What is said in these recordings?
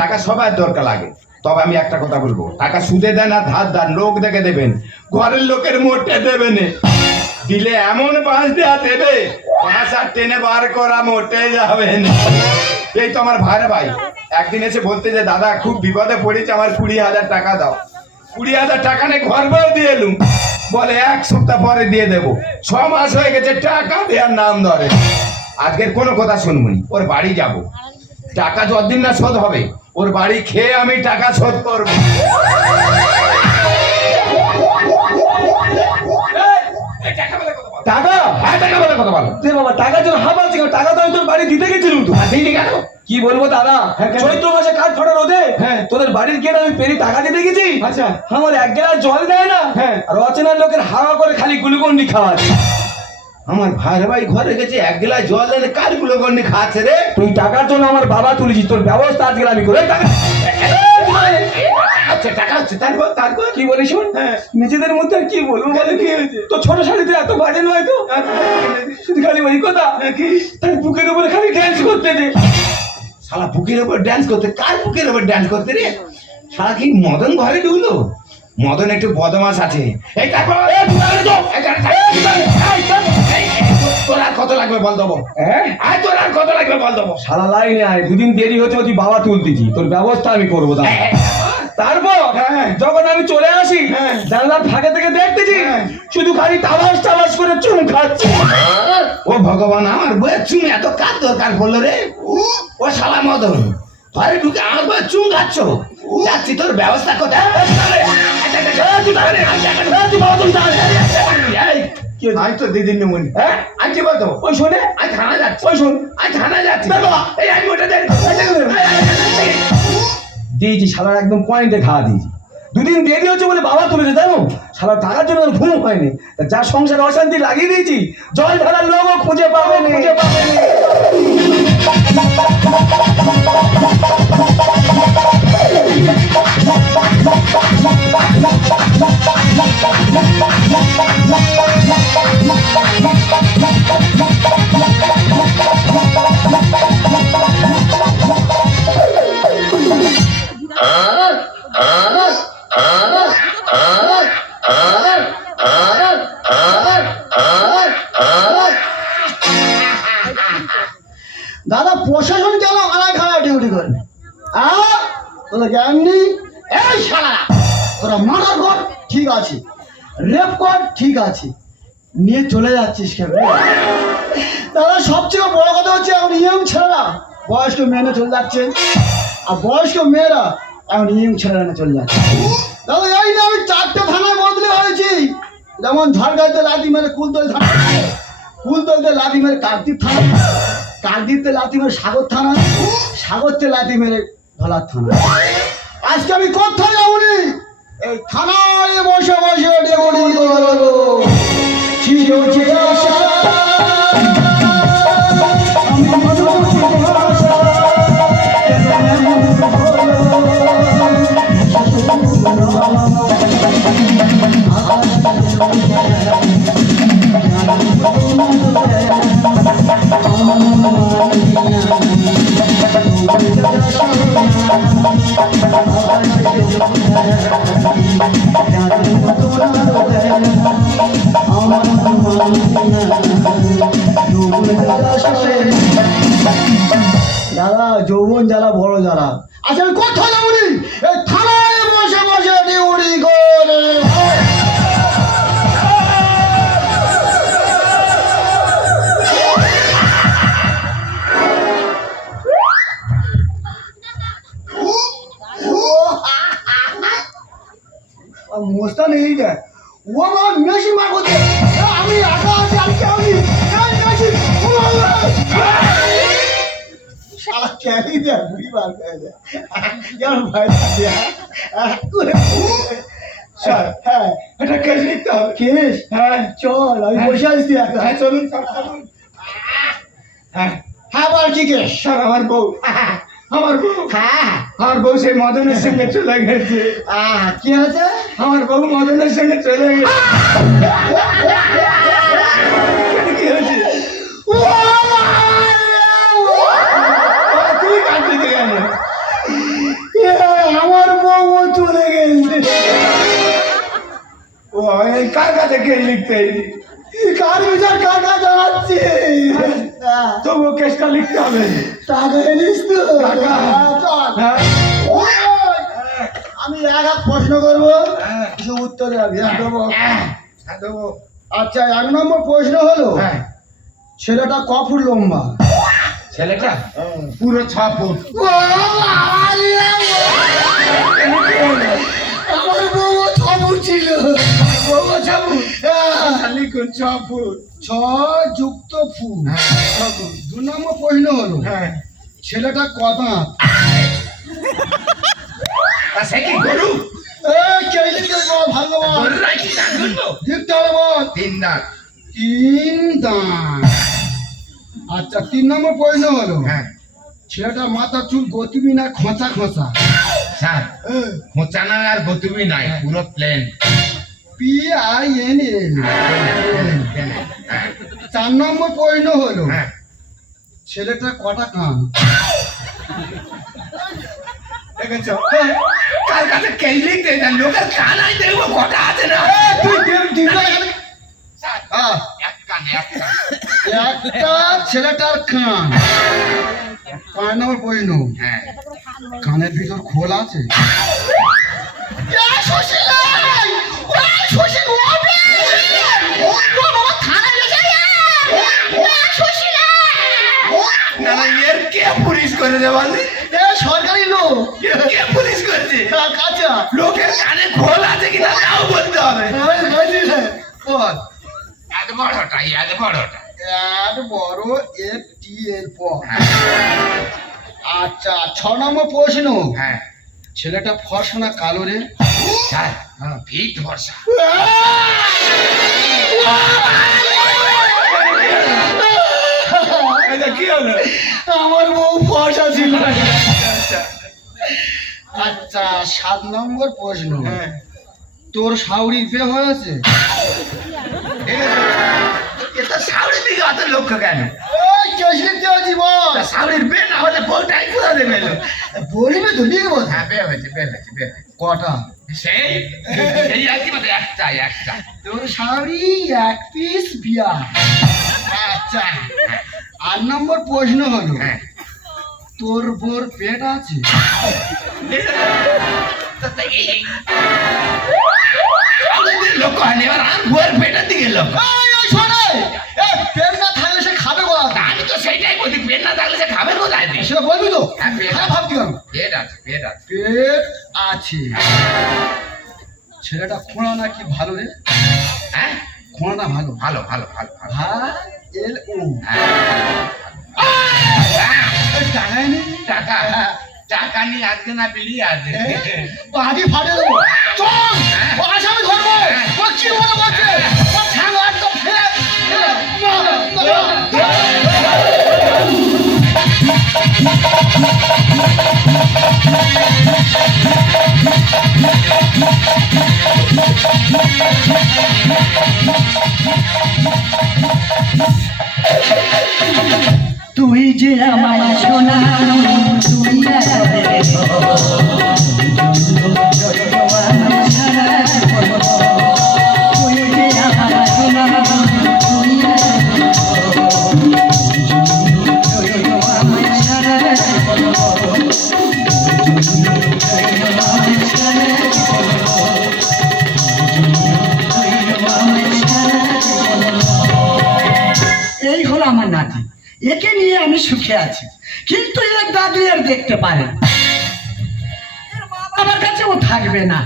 টাকা সবার দরকার লাগে। তবে আমি একটা কথা বলবো, টাকা সুদে দেন আর ধার দেন, লোক দেখে দেবেন, ঘরের লোকের মোটে দেবেন। দিলে এমন বাঁশ দেওয়া দেবে, বাঁশ আর টেনে বার করা মোটে যাবেন। এই তো আমার ভাই একদিন এসে বলতে যে দাদা খুব বিপদে পড়েছে, আমার 20,000 টাকা দাও। 20,000 টাকা নিয়ে ঘর বউ দিয়ে এলুম। বলে 1 সপ্তাহ পরে দিয়ে দেবো। 6 মাস হয়ে গেছে, টাকা দেওয়ার নাম ধরে। আজকের কোনো কথা শুনবনি, ওর বাড়ি যাব। টাকা যতদিন না শোধ হবে, ওর বাড়ি খেয়ে আমি টাকা শোধ করবো। টাকা? হ্যাঁ, টাকা বলে কথা বলো। বাবা টাকার জন্য হাফ আছে, টাকা তো আমি তোর বাড়ি দিতে গেছিলাম তো। দিদি কেন? কি বলবো দাদা, চৈত্র মাসে কাঠ ফাটা রোদে তোদের বাড়ির গেট আমি পেরি টাকা দিতে গেছি। আচ্ছা, আমার 1 গ্লাস জল দেয় না, আর অচেনা লোকের হাওয়া করে খালি গ্লুকন্ডি খাওয়াচ্ছে। আমার ভাই ঘরে গেছে 1 গ্লাস জল এনে কার গুলোগন্ডি খাচ্ছে রে? তুই টাকার জন্য আমার বাবা তুলেছি, তোর ব্যবস্থা আজকে আমি করে। আচ্ছা, টাকা হচ্ছে, তারপর কি বলিস? নিজেদের মধ্যে আর কি বলবো বলে? কি হয়েছে? তো ছোট শাড়িতে এত বাজে নয় তো, শুধু খালি ওই কথা, তার বুকের উপরে খালি ড্যান্স করতে দে। শালা বুকের উপর ড্যান্স করতে? কার বুকের উপর ড্যান্স করতে রে? শালা কি মদন ঘরে ঢুকলো? মদন একটু বদমাস আছে। এই তারপর তোর আর কত লাগবে বল দেবো? তোর আর কত লাগবে বল দেবো? সারা লাইনে আয়, 2 দিন দেরি হচ্ছে তুই বাবা তুলতেছি, তোর ব্যবস্থা আমি করবো। তারপর যখন আমি চলে আসি, জানলার ফাঁকে থেকে দেখতেছি শুধু খালি টাবাস করে চুম খাচ্ছে। ও ভগবান, আমার বইয়ের চুম এত কার দরকার পড়লো রে? ও শালা মদন ঘরে ঢুকে আমার বইয়ের চুম খাচ্ছ? যাচ্ছি, তোর ব্যবস্থা কোথায়? আমি তো দিদির নেমনি। আমি কি বলতো? ওই শোনে, আমি থানা যাচ্ছি। ওই শোন, আমি থানা যাচ্ছি। এই আমি ওটা দিয়েছি শালার একদম পয়েন্টে খাওয়া দিয়েছি। 2 দিন দেরি হচ্ছে বলে বাবা তুলেছে, জানো শালা টাকার জন্য ঘুম হয়নি। যা সংসারে অশান্তি লাগিয়ে দিয়েছি, জল ঢালার লোকও খুঁজে পাবে না। দাদা প্রশাসন কেন খানা খানা ডিউটি করবে? তোদের জ্ঞান নেই? এই শালা, তোরা মার্ডার কর ঠিক আছে, রেপ কর ঠিক আছে, নিয়ে চলে যাচ্ছিস কেন? দাদা সবচেয়ে বড় কথা হচ্ছে এখন ইয়ং ছেলেরা বয়স্ক মেয়ে চলে যাচ্ছে, আর বয়স্ক মেয়েরা এখন ইয়ং ছেলেরা চলে যাচ্ছে। দাদা এই না, আমি 4টে থানায় বদলে হয়েছি। যেমন ঝাড়গাইতে লাথি মেরে কুলতল থানা, কুলতলতে লাথি মেরে কাকদ্বীপ থানা, কাকদ্বীপতে লাথি মেরে সাগর থানা, সাগরতে লাথি মেরে ধলার থানা। আজকে আমি কোথায় যাবো? এই থানায় বসে বসে ডেবুড়ি করবো। চিরচে আশা দাদা যৌবন জ্বালা বড় জ্বালা। আচ্ছা আমি কোথায় যাবো? এই থানায় বসে বসে ডিউটি করে। মোস্তা নেই যায় ও আমার মেশিন মার করতে, আমি একা আছি, আমি শালা ক্যারি দেয় বুড়ি বার করে দেয় যেমন ভাই। হ্যাঁ, এটা কেস লিখতে হবে। কেস? হ্যাঁ, চল আমি বসে আসছি একা। হ্যাঁ চলুন স্যার, চলুন। হ্যাঁ বল, কি কেস? স্যার আমার বউ, আমার বউ সেই মদনের সঙ্গে চলে গেছে। কি হয়েছে? আমার বউ মদনের সঙ্গে চলে গেছে। কি হয়েছে? তুই কাঁদতে কেন? ও এই কার কাছে কে লিখতে কার বিচার কার কাছে জানাচ্ছি তবু কেসটা লিখতে হবে। টাকা এনেছিস তো টাকা? চল হ্যাঁ ওই, আমি এক প্রশ্ন করবো হ্যাঁ কিছু উত্তর যাবি দেবো হ্যাঁ দেবো। আচ্ছা 1 নম্বর প্রশ্ন হলো হ্যাঁ ছেলেটা ক ফুট লম্বা? ছেলেটা পুরো 6 ফুট। আমার বউ 6 ফুট ছিল। বউ 6 ফুট? হ্যাঁ, লিখুন 6 ফুট। 6 যুক্ত ফুট। 6 ফুট। 2 নম্বর প্রশ্ন হলো হ্যাঁ ছেলেটা ক দাঁত? সে কি গরু? কে লিখে বল ভালো বল গরু রাখি না গরু। লিখতে হবে বল 3 দাঁত। 3 দাঁত। আচ্ছা 3 নম্বর প্রশ্ন হলো হ্যাঁ ছেলেটা মাথা চুল গতিবি না খোঁচা খোঁচা? স্যার খোঁচানা আর গতুবি নাই, পুরো প্লেন। PINL। 4 নম্বর প্রশ্ন হলো হ্যাঁ ছেলেটা কটা কান? দেখেছো কার কাছে কে লিখতে দেন, লোকের কানাই দেখবো কটা আছে না। তুই স্যার হ্যাঁ, এক কান এক কান। একটা ছেলেটার কান। 5 নম্বর প্রশ্ন হ্যাঁ কানের ভিতর খোল আছে? না না এর কে পুলিশ করে দেবেন? সরকারি লোক কে পুলিশ করেছে? কাঁচা লোকের কানে খোল আছে কিনা তাও বলতে হবে। বল এত বড়টা এত বড়টা। এক বড় FTL পর। আচ্ছা 6 নম্বর প্রশ্ন হ্যাঁ ছেলেটা ফর্সা না কালো রে? স্যার ফিট ভরসা। এটা কি হলো? আমার বউ ফর্সা ছিল। আচ্ছা 7 নম্বর প্রশ্ন হ্যাঁ তোর শাউরির বিয়ে হয়েছে? এটা সাউরির দিকে অত লক্ষ্য কেন? ওই কেসে দেওয়াছি বল সাউরির বে না হলে বউটাই কোথা দেবে এলো? বলবে তো লিখবো হ্যাঁ বে হয়েছে বে হয়েছে বে হয়েছে। কটা? সেই এই একই মতো একটাই একটা। তোর শাউরি 1 পিস বিয়া। আচ্ছা 8 নম্বর প্রশ্ন হলো হ্যাঁ তোর বোর পেট আছে? লোক হয়নি এবার আর ভোর পেটের দিকে লোক। পেট না থাকলে সে খাবে কোথা? আমি তো সেইটাই বলি, পেট না থাকলে সে খাবে কোথায় দিয়ে? সেটা বলবি তো? হ্যাঁ, পেট হ্যাঁ, ভাবছি কেন? পেট আছে পেট আছে। পেট আছে। ছেলেটা খোঁড়া নাকি ভালো রে? হ্যাঁ খোঁড়া না ভালো? ভালো ভালো ভালো ভালো। LO হ্যাঁ, টাকা নেই টাকা টাকা নিয়ে আজকে না বিলিয়ে আছে। বাড়ি ফাটে দেবো চল ও আসামি ধরবো ও কি মনে করছে ও ঠ্যাঙ্গা একদম ফেলে তুই যে আমার সোনা তুই এই হলো আমার নাতি, একে নিয়ে আমি সুখে আছি, কিন্তু এর দাদু আর দেখতে পারে না। এর মা বাবার কাছে ও থাকবে না,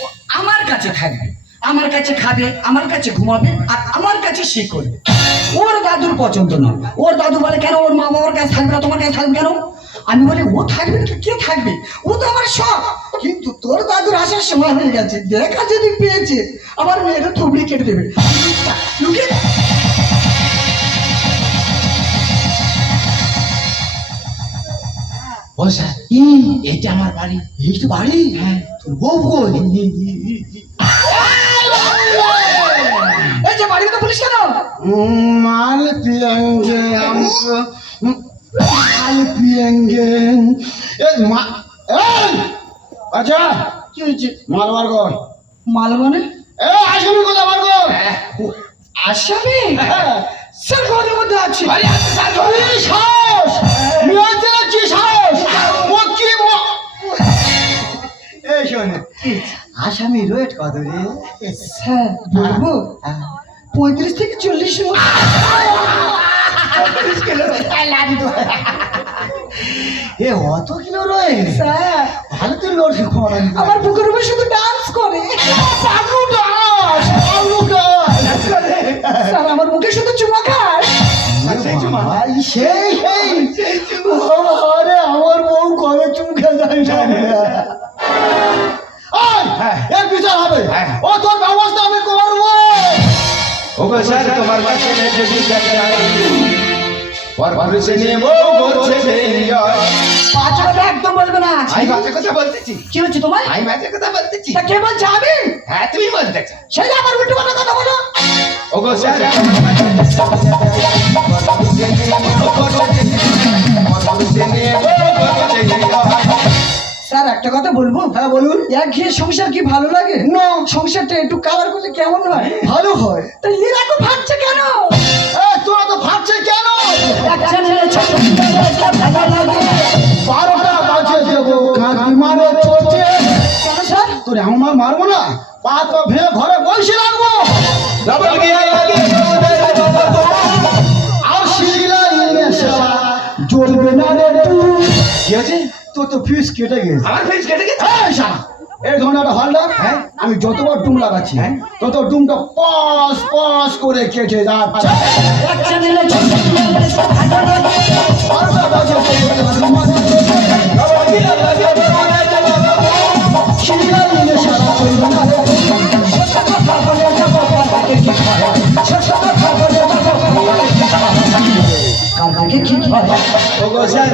ও আমার কাছে থাকবে, আমার কাছে খাবে, আমার কাছে ঘুমাবে, আর আমার কাছে সে করবে। ওর দাদুর পছন্দ না, ওর দাদু বলে কেন ওর মা বাবার কাছে থাকবে না, তোমার কাছে থাকবে কেন? আমি বলি ও থাকবে না তো কে থাকবে, ও তো আমার সব। কিন্তু তোর দাদুর আসার সময় হয়ে গেছে, দেখা যদি পেয়েছে আমার মেয়েটা থুবড়ি কেটে দেবে। লুকিয়ে ও স্যার এইটা আমার বাড়ি। এই তো বাড়ি হ্যাঁ তোর বউ কই? এই যে বাড়িতে তো পুলিশ কেন? माल पियेंगे हमको माल पियेंगे अच्छा কি হয়েছে? মাল বার কর। মাল মানে? এ আসামি কোথায় বার কর? আসামি? স্যার ঘরের মধ্যে আছে। কি সাহস! মেয়েদের কি সাহস! ও কি এই শোন, আসামি রেট কত রে? স্যার বলবো 35 থেকে 40 এর মধ্যে। এ অত কিলো রয়ে স্যার ভালো তুই লোড করেন। আমার বুকের উপর শুধু ডান্স করে। পাগলু দাস, পাগলু দাস। স্যার আমার মুখে শুধু চুমা খায়। ভাই সেই আরে আমার বউ কবে চুমকে যায় জানি না। এর বিচার হবে। ও তোর ব্যবস্থা আমি করবো। ওগো স্যার তোমার কাছে যদি চাই পরপুরুষে নিয়ে বউ করছে বিয়ে। বাচ্চা কথা একদম বলবে না। আমি বাজে কথা বলতেছি, কি হচ্ছে তোমার? আমি বাজে কথা বলতেছি। তা কে বলছে? আমি? হ্যাঁ তুমি বলতেছ। সেই আমার উল্টো পাল্টা কথা বলো। ওগো স্যার স্যার একটা কথা বলবো? হ্যাঁ বলুন। এক ঘিয়ে সংসার কি ভালো লাগে? না। সংসারটা একটু কালার করলে কেমন হয়? ভালো হয়। তা এরা তো ভাবছে কেন? তোরা তো ভাবছে কেন? একটা ছেলে ছোট ভালো লাগে। 12টা বাজে দেবো কাঁদি মারে চোটে। কেন স্যার? তোরে আমার মারবো না, পা তো ভেঙে ঘরে বসে রাখবো। ডাবল গিয়ার লাগে আর শিলা ইনে শালা জ্বলবে না রে তুই। কি আছে? তোর তো ফিস কেটে গেছে। আমার ফেস কেটে গেছে। এই শালা, এই ধরনের একটা হলদার, আমি যতবার ডুম লাগাচ্ছি তত ডুমটা পস পস করে কেটে যাচ্ছে। একটা ছেলে ছোট ভালো লাগে। 12টা বাজে দেবো কাঁদি মারে চোটে। শিলা ইনে শালা জ্বলবে না রে তুই। ছোট কথা বলে যাবো কালকে কি হয়? ছোট কথা বলে যাবো কালকে কি হয়? ওগো স্যার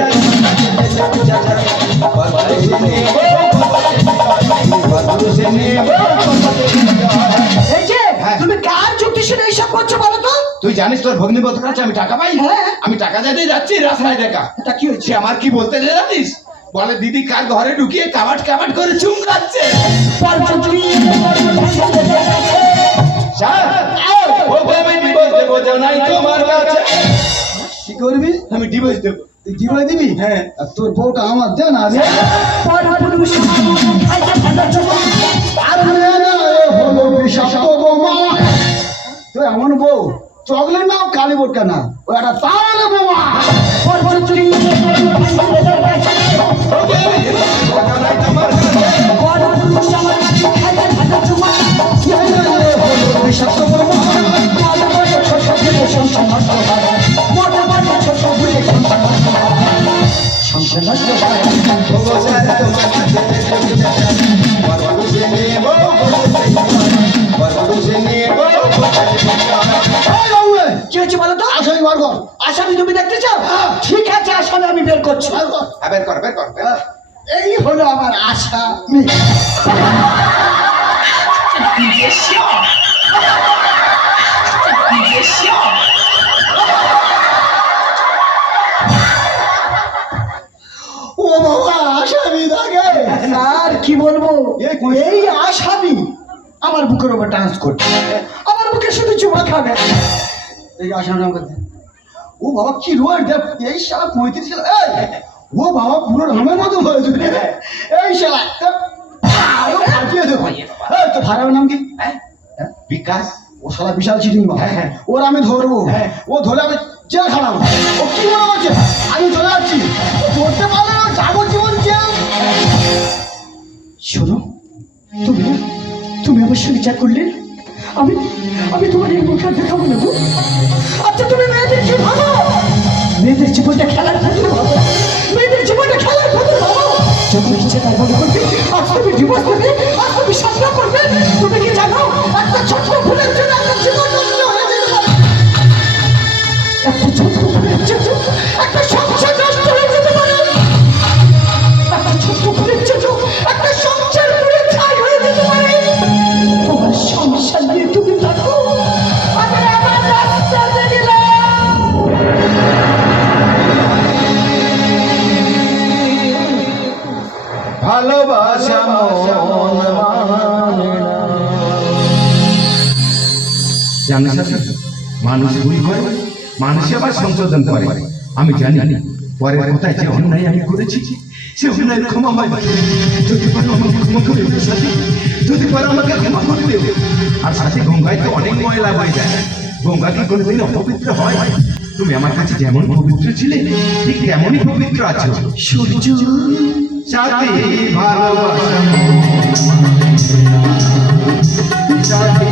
এই যে তুমি কার যুক্তি শুনে এইসব করছো বলো তো? তুই জানিস তোর ভগ্নিপতির কাছে আমি টাকা পাই? হ্যাঁ। আমি টাকা যেতে যাচ্ছি রাস্তায় দেখা তা কি হয়েছে? সে আমার কি বলতে জানিস? বলে দিদি কার ঘরে ঢুকিয়ে কাবাট কাবাট করে চুম খাচ্ছে। স্যার ও আমি ডিভোর্স দেবো, যাও নাই তোমার কাছে। কি করবি? আমি ডিভোর্স দেবো। তুই জীবনে দিবি? হ্যাঁ। আর তোর বউটা আমার দে না রে। আর মেয়ে না এ হলো বিষাক্ত বোমা। তুই এমন বউ চকলেট নাও কালী বোটকা না, ও একটা তাহলে বোমা। বিষাক্ত বোমা। ওগো স্যার পরপুরুষে নিয়ে বউ পরপুরুষে নিয়ে বউ। এই বাবু রে, কি হয়েছে বলো তো? আসামি বার কর। আসামি তুমি দেখতে চাও? ঠিক আছে আসামি আমি বের করছি। বার কর। বের কর বের কর বের কর। এই হলো আমার আসামি। ও বাবা, আসামি থাকে। আর কি বলবো? এই কোন- এই আসামি আমার বুকের উপর ডান্স করছে, আমার বুকে শুধু চুমা খাবে। এই আসামি আমাকে দে। ও বাবা কি রোড দেখ, এই শালা 35 কিলো। এই ও বাবা পুরো রামের মতো হয়েছে রে। এই শালা আরো ফাটিয়ে দেবো। এই তো ভাড়ার নাম কি? বিকাশ। ও শালা বিশাল চিটিং বাবা। ওর আমি ধরবো। ও ধরে আমি জেল খালাম। ও কি মনে করছে আমি চলে যাচ্ছি? ও ধরতে পারলে না, যাবজ্জীবন জেল। শোনো, তুমি না, তুমি আমার সঙ্গে যা করলে, আমি আমি তোমার এই মুখে দেখাবো না গো। আচ্ছা তুমি মেয়েদের কি ভাবো? মেয়েদের জীবনটা খেলার পুতুল ভাবো, মেয়েদের জীবনটা খেলার পুতুল ভাবো। যখন ইচ্ছে তাই মনে করবে, আজ তুমি ডিভোর্স করবে, আজ তুমি শাসন করবে। তুমি কি জানো একটা ছোট্ট ভুলের জন্য একটা জীবন নষ্ট হয়ে যেতে পারে? একটা ছোট্ট ভুলের জন্য একটা সংসার নষ্ট হয়ে যেতে পারে। একটা ছোট্ট ভুলের জন্য একটা সংসার পুড়ে ছাই হয়ে যেতে পারে। তোমার সংসার নিয়ে তুমি থাকো, আমি আমার রাস্তাতে গেলাম। ভালোবাসা মন জানো সাথী, মানুষ ভুল করে, মানুষই আবার সংশোধন করে। আমি জানি পরের কোথায় যে অন্যায় আমি করেছি, সে অন্যায় ক্ষমা হয়। যদি পারো আমাকে ক্ষমা করে দিও সাথী, যদি পারো আমাকে ক্ষমা করে দিও। আর সাথে গঙ্গায় তো অনেক ময়লা হয়ে যায়, গঙ্গা কি কোনোদিন অপবিত্র হয়? তুমি আমার কাছে যেমন পবিত্র ছিলে, ঠিক তেমনই পবিত্র আছো। সূর্য সাথী ভালোবাসা, সাথী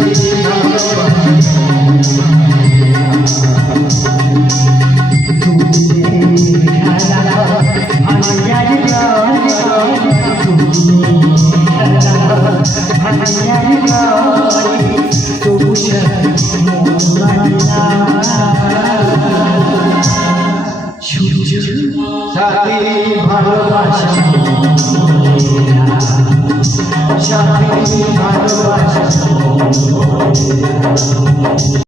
ভালোবাসা। সাথী ভালোবাসা, সাথী ভালোবাসা।